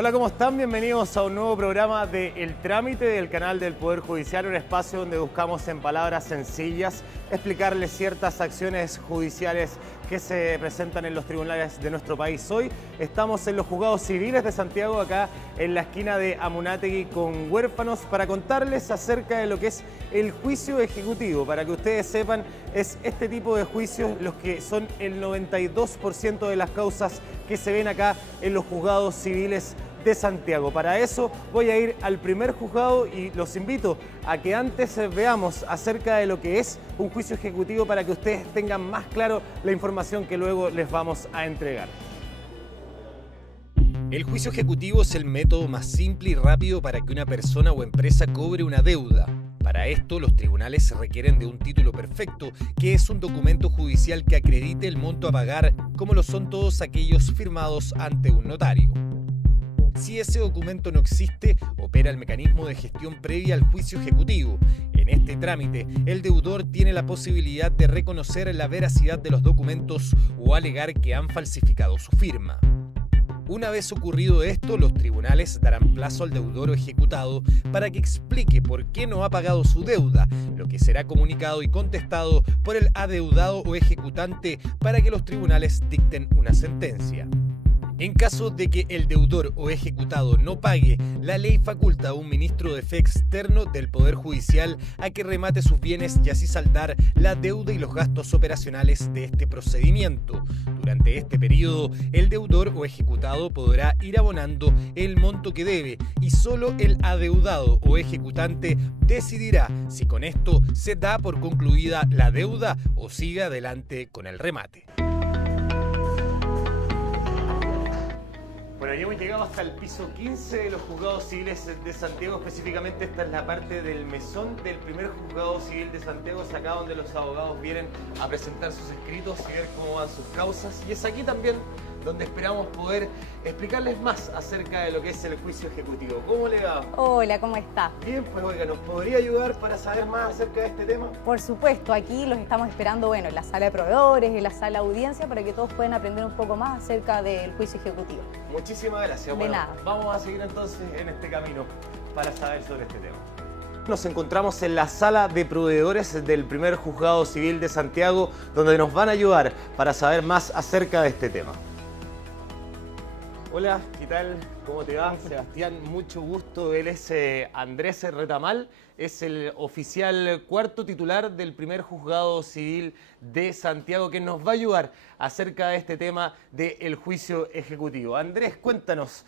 Hola, ¿cómo están? Bienvenidos a un nuevo programa de El Trámite del canal del Poder Judicial, un espacio donde buscamos en palabras sencillas explicarles ciertas acciones judiciales que se presentan en los tribunales de nuestro país. Hoy estamos en los juzgados civiles de Santiago, acá en la esquina de Amunátegui con Huérfanos, para contarles acerca de lo que es el juicio ejecutivo. Para que ustedes sepan, es este tipo de juicios los que son el 92% de las causas que se ven acá en los juzgados civiles de Santiago. Para eso voy a ir al primer juzgado y los invito a que antes veamos acerca de lo que es un juicio ejecutivo para que ustedes tengan más claro la información que luego les vamos a entregar. El juicio ejecutivo es el método más simple y rápido para que una persona o empresa cobre una deuda. Para esto, los tribunales requieren de un título perfecto, que es un documento judicial que acredite el monto a pagar, como lo son todos aquellos firmados ante un notario. Si ese documento no existe, opera el mecanismo de gestión previa al juicio ejecutivo. En este trámite, el deudor tiene la posibilidad de reconocer la veracidad de los documentos o alegar que han falsificado su firma. Una vez ocurrido esto, los tribunales darán plazo al deudor o ejecutado para que explique por qué no ha pagado su deuda, lo que será comunicado y contestado por el adeudado o ejecutante para que los tribunales dicten una sentencia. En caso de que el deudor o ejecutado no pague, la ley faculta a un ministro de fe externo del Poder Judicial a que remate sus bienes y así saldar la deuda y los gastos operacionales de este procedimiento. Durante este periodo, el deudor o ejecutado podrá ir abonando el monto que debe y solo el adeudado o ejecutante decidirá si con esto se da por concluida la deuda o sigue adelante con el remate. Bueno, ya hemos llegado hasta el piso 15 de los juzgados civiles de Santiago. Específicamente esta es la parte del mesón del primer juzgado civil de Santiago. Es acá donde los abogados vienen a presentar sus escritos y ver cómo van sus causas. Y es aquí también donde esperamos poder explicarles más acerca de lo que es el juicio ejecutivo. ¿Cómo le va? Hola, ¿cómo está? Bien, pues oiga, ¿nos podría ayudar para saber más acerca de este tema? Por supuesto, aquí los estamos esperando, en la sala de proveedores, en la sala de audiencia, para que todos puedan aprender un poco más acerca del juicio ejecutivo. Muchísimas gracias. De nada. Vamos a seguir entonces en este camino para saber sobre este tema. Nos encontramos en la sala de proveedores del primer juzgado civil de Santiago, donde nos van a ayudar para saber más acerca de este tema. Hola, ¿qué tal? ¿Cómo te va? Sebastián, mucho gusto. Él es Andrés Retamal, es el oficial cuarto titular del primer juzgado civil de Santiago, que nos va a ayudar acerca de este tema del juicio ejecutivo. Andrés, cuéntanos.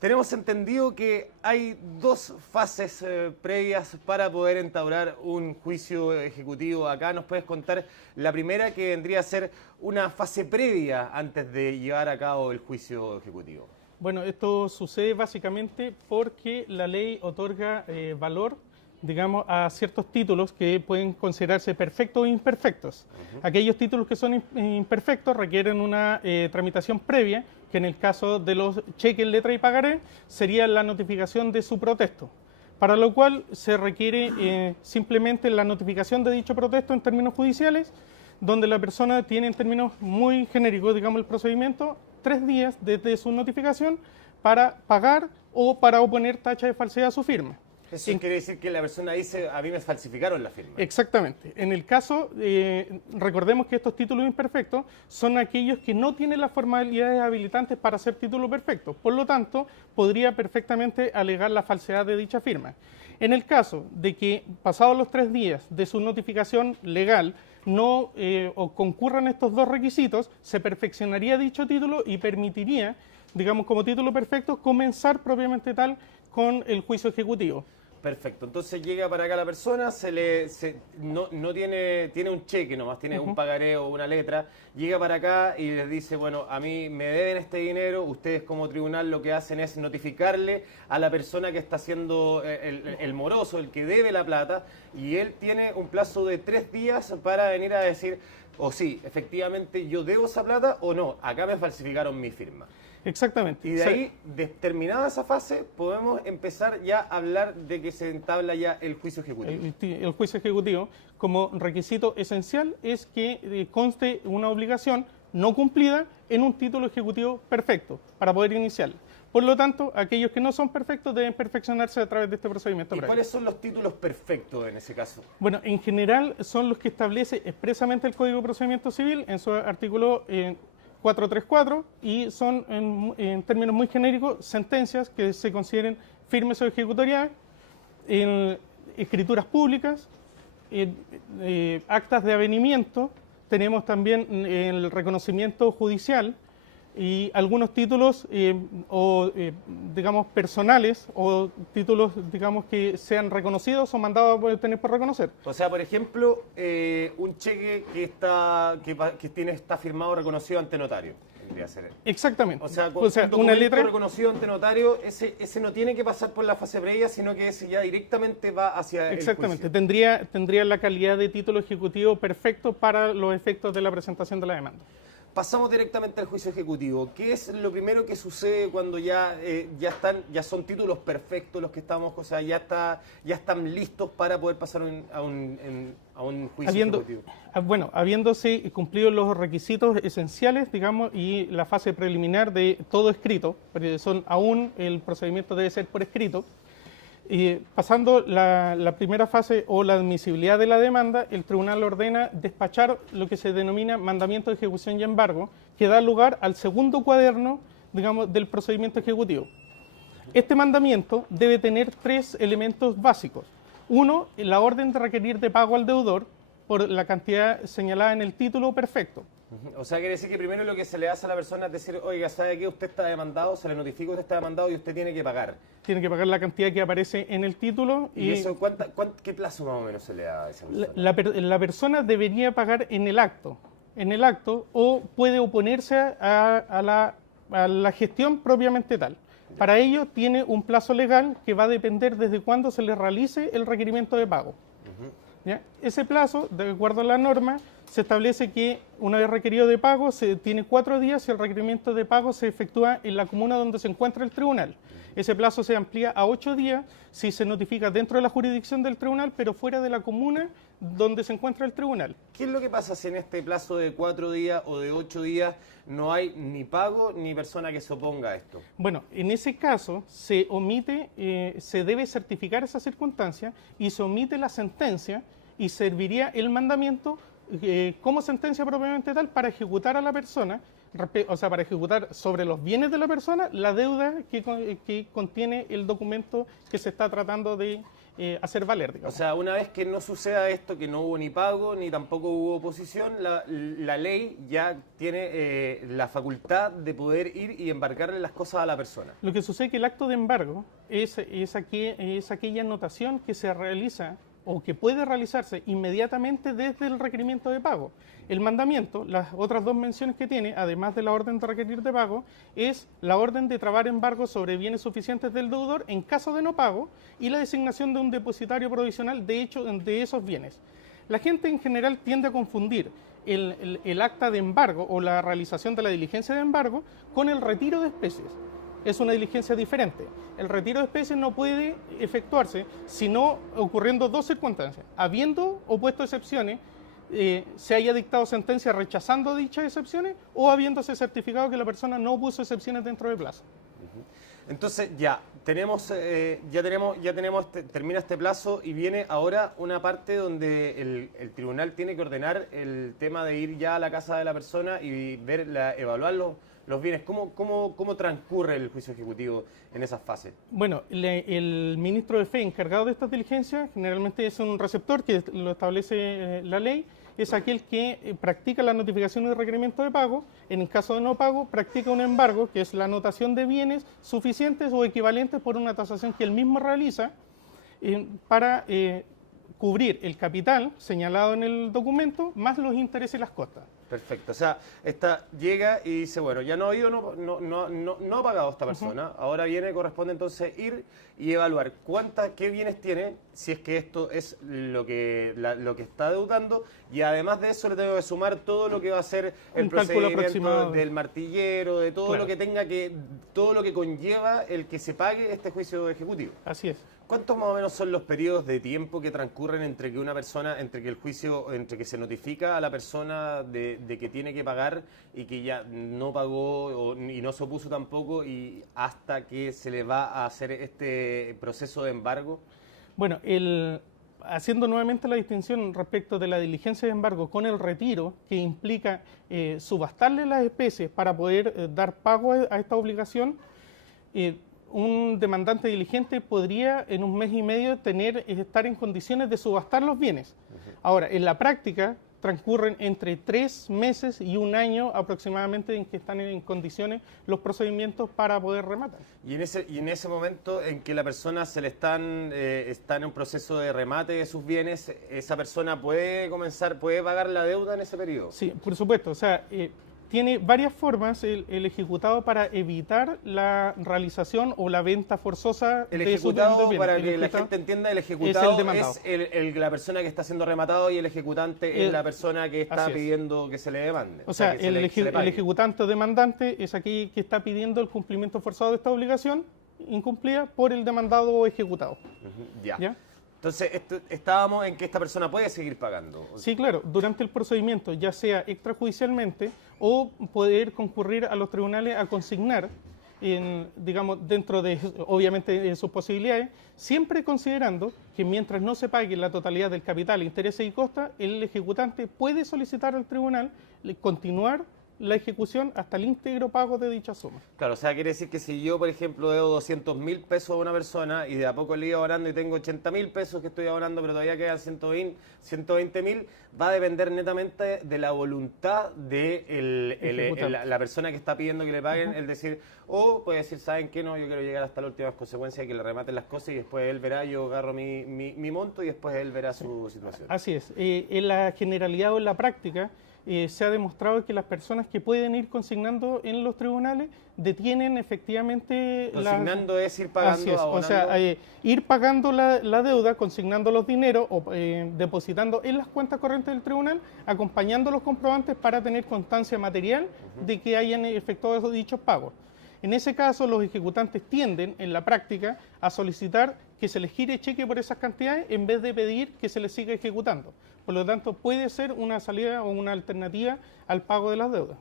Tenemos entendido que hay dos fases previas para poder entablar un juicio ejecutivo. Acá nos puedes contar la primera, que vendría a ser una fase previa antes de llevar a cabo el juicio ejecutivo. Bueno, esto sucede básicamente porque la ley otorga valor, digamos, a ciertos títulos que pueden considerarse perfectos o imperfectos. Aquellos títulos que son imperfectos requieren una tramitación previa, que en el caso de los cheques, letra y pagaré, sería la notificación de su protesto, para lo cual se requiere simplemente la notificación de dicho protesto en términos judiciales, donde la persona tiene en términos muy genéricos, digamos, el procedimiento, 3 días desde su notificación para pagar o para oponer tacha de falsedad a su firma. Eso quiere decir que la persona dice, a mí me falsificaron la firma. Exactamente. En el caso, recordemos que estos títulos imperfectos son aquellos que no tienen las formalidades habilitantes para ser título perfecto. Por lo tanto, podría perfectamente alegar la falsedad de dicha firma. En el caso de que, pasados los 3 días de su notificación legal, no concurran estos dos requisitos, se perfeccionaría dicho título y permitiría, digamos, como título perfecto, comenzar propiamente tal con el juicio ejecutivo. Perfecto, entonces llega para acá la persona, no tiene un cheque nomás, tiene un pagaré o una letra, llega para acá y les dice, bueno, a mí me deben este dinero, ustedes como tribunal lo que hacen es notificarle a la persona que está haciendo el moroso, el que debe la plata, y él tiene un plazo de 3 días para venir a decir, o sí, efectivamente yo debo esa plata o no, acá me falsificaron mi firma. Exactamente. Y de ahí, terminada esa fase, podemos empezar ya a hablar de que se entabla ya el juicio ejecutivo. El juicio ejecutivo, como requisito esencial, es que conste una obligación no cumplida en un título ejecutivo perfecto para poder iniciarla. Por lo tanto, aquellos que no son perfectos deben perfeccionarse a través de este procedimiento ¿Y previo. cuáles son los títulos perfectos en ese caso? Bueno, en general son los que establece expresamente el Código de Procedimiento Civil en su artículo 434 y son, en términos muy genéricos, sentencias que se consideren firmes o ejecutoriadas, en escrituras públicas, actas de avenimiento, tenemos también el reconocimiento judicial y algunos títulos digamos personales o títulos digamos que sean reconocidos o mandados a tener por reconocer. O sea, por ejemplo, un cheque que está firmado reconocido ante notario. Tendría que ser. Exactamente. O sea, un una letra reconocido ante notario, ese no tiene que pasar por la fase previa, sino que ese ya directamente va hacia exactamente, el juicio. tendría la calidad de título ejecutivo perfecto para los efectos de la presentación de la demanda. Pasamos directamente al juicio ejecutivo. ¿Qué es lo primero que sucede cuando ya son títulos perfectos los que estamos, o sea, ya están listos para poder pasar a un juicio ejecutivo? Bueno, habiéndose cumplido los requisitos esenciales, digamos, y la fase preliminar de todo escrito, porque aún el procedimiento debe ser por escrito. Pasando la primera fase o la admisibilidad de la demanda, el tribunal ordena despachar lo que se denomina mandamiento de ejecución y embargo, que da lugar al segundo cuaderno, digamos, del procedimiento ejecutivo. Este mandamiento debe tener 3 elementos básicos. Uno, la orden de requerir de pago al deudor por la cantidad señalada en el título perfecto. O sea, quiere decir que primero lo que se le hace a la persona es decir, oiga, ¿sabe qué? Usted está demandado, se le notifica que usted está demandado y usted tiene que pagar. Tiene que pagar la cantidad que aparece en el título. ¿Y eso qué plazo más o menos se le da a esa persona? La persona debería pagar en el acto, o puede oponerse a la gestión propiamente tal. Para ello tiene un plazo legal que va a depender desde cuándo se le realice el requerimiento de pago. ¿Ya? Ese plazo, de acuerdo a la norma, se establece que una vez requerido de pago se tiene 4 días y el requerimiento de pago se efectúa en la comuna donde se encuentra el tribunal. Ese plazo se amplía a 8 días si se notifica dentro de la jurisdicción del tribunal, pero fuera de la comuna donde se encuentra el tribunal. ¿Qué es lo que pasa si en este plazo de 4 días o de 8 días no hay ni pago ni persona que se oponga a esto? Bueno, en ese caso se omite, se debe certificar esa circunstancia y se omite la sentencia y serviría el mandamiento como sentencia propiamente tal para ejecutar a la persona, o sea, para ejecutar sobre los bienes de la persona la deuda que contiene el documento que se está tratando de hacer valer, digamos. O sea, una vez que no suceda esto, que no hubo ni pago ni tampoco hubo oposición, la ley ya tiene la facultad de poder ir y embarcarle las cosas a la persona. Lo que sucede es que el acto de embargo es aquella anotación que se realiza o que puede realizarse inmediatamente desde el requerimiento de pago. El mandamiento, las otras 2 menciones que tiene, además de la orden de requerir de pago, es la orden de trabar embargo sobre bienes suficientes del deudor en caso de no pago y la designación de un depositario provisional de esos bienes. La gente en general tiende a confundir el acta de embargo o la realización de la diligencia de embargo con el retiro de especies. Es una diligencia diferente. El retiro de especies no puede efectuarse sino ocurriendo 2 circunstancias. Habiendo opuesto excepciones, se haya dictado sentencia rechazando dichas excepciones o habiéndose certificado que la persona no opuso excepciones dentro del plazo. Entonces termina este plazo y viene ahora una parte donde el tribunal tiene que ordenar el tema de ir ya a la casa de la persona y evaluar los bienes. ¿Cómo transcurre el juicio ejecutivo en esas fases? Bueno, el ministro de Fe encargado de estas diligencias generalmente es un receptor que lo establece la ley, es aquel que practica la notificación de requerimiento de pago. En el caso de no pago, practica un embargo, que es la anotación de bienes suficientes o equivalentes por una tasación que él mismo realiza para cubrir el capital señalado en el documento más los intereses y las costas. Perfecto. O sea, esta llega y dice, bueno, ya no ha ido, no ha pagado esta persona. Ahora corresponde entonces ir y evaluar qué bienes tiene, si es que esto es lo que está deudando, y además de eso le tengo que sumar todo lo que va a ser el procedimiento del martillero, de todo lo que todo lo que conlleva el que se pague este juicio ejecutivo. Así es. ¿Cuántos más o menos son los periodos de tiempo que transcurren entre que una persona, entre que el juicio, entre que se notifica a la persona de que tiene que pagar y que ya no pagó y no se opuso tampoco y hasta que se le va a hacer este proceso de embargo? Bueno, haciendo nuevamente la distinción respecto de la diligencia de embargo con el retiro, que implica subastarle las especies para poder dar pago a esta obligación, un demandante diligente podría en un mes y medio estar en condiciones de subastar los bienes. Ahora, en la práctica transcurren entre 3 meses y 1 año aproximadamente en que están en condiciones los procedimientos para poder rematar. Y en ese momento en que la persona está en un proceso de remate de sus bienes, ¿esa persona puede pagar la deuda en ese periodo? Sí, por supuesto. O sea, tiene varias formas el ejecutado para evitar la realización o la venta forzosa el de sus ejecutado, bienes. para que la gente entienda, el ejecutado es el demandado. es la persona que está siendo rematado y el ejecutante es la persona que está pidiendo que se le demande. O sea, que el pague. ejecutante o demandante es aquel que está pidiendo el cumplimiento forzado de esta obligación incumplida por el demandado o ejecutado. Ya. ¿Ya? Entonces, estábamos en que esta persona puede seguir pagando. Sí, claro, durante el procedimiento, ya sea extrajudicialmente o poder concurrir a los tribunales a consignar, digamos, dentro de, obviamente, de sus posibilidades, siempre considerando que mientras no se pague la totalidad del capital, intereses y costas, el ejecutante puede solicitar al tribunal continuar la ejecución hasta el íntegro pago de dicha suma. Claro, o sea, quiere decir que si yo, por ejemplo, debo 200.000 pesos a una persona y de a poco le iba abonando y tengo 80.000 pesos que estoy abonando, pero todavía quedan 120.000, va a depender netamente de la voluntad de la persona que está pidiendo que le paguen, el decir, o puede decir, ¿saben qué? No, yo quiero llegar hasta las últimas consecuencias y que le rematen las cosas y después él verá, yo agarro mi monto y después él verá su situación. Así es. En la generalidad o en la práctica, se ha demostrado que las personas que pueden ir consignando en los tribunales detienen efectivamente... Consignando es ir pagando, así es. abonando. O sea, ir pagando la deuda, consignando los dineros o depositando en las cuentas corrientes del tribunal, acompañando los comprobantes para tener constancia material de que hayan efectuado dichos pagos. En ese caso, los ejecutantes tienden, en la práctica, a solicitar que se les gire cheque por esas cantidades en vez de pedir que se les siga ejecutando. Por lo tanto, puede ser una salida o una alternativa al pago de las deudas.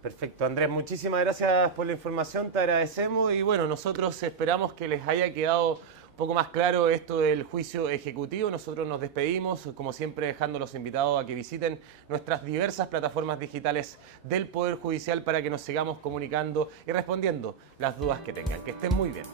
Perfecto, Andrés, muchísimas gracias por la información, te agradecemos y bueno, nosotros esperamos que les haya quedado un poco más claro esto del juicio ejecutivo. Nosotros nos despedimos, como siempre, dejando los invitados a que visiten nuestras diversas plataformas digitales del Poder Judicial para que nos sigamos comunicando y respondiendo las dudas que tengan. Que estén muy bien.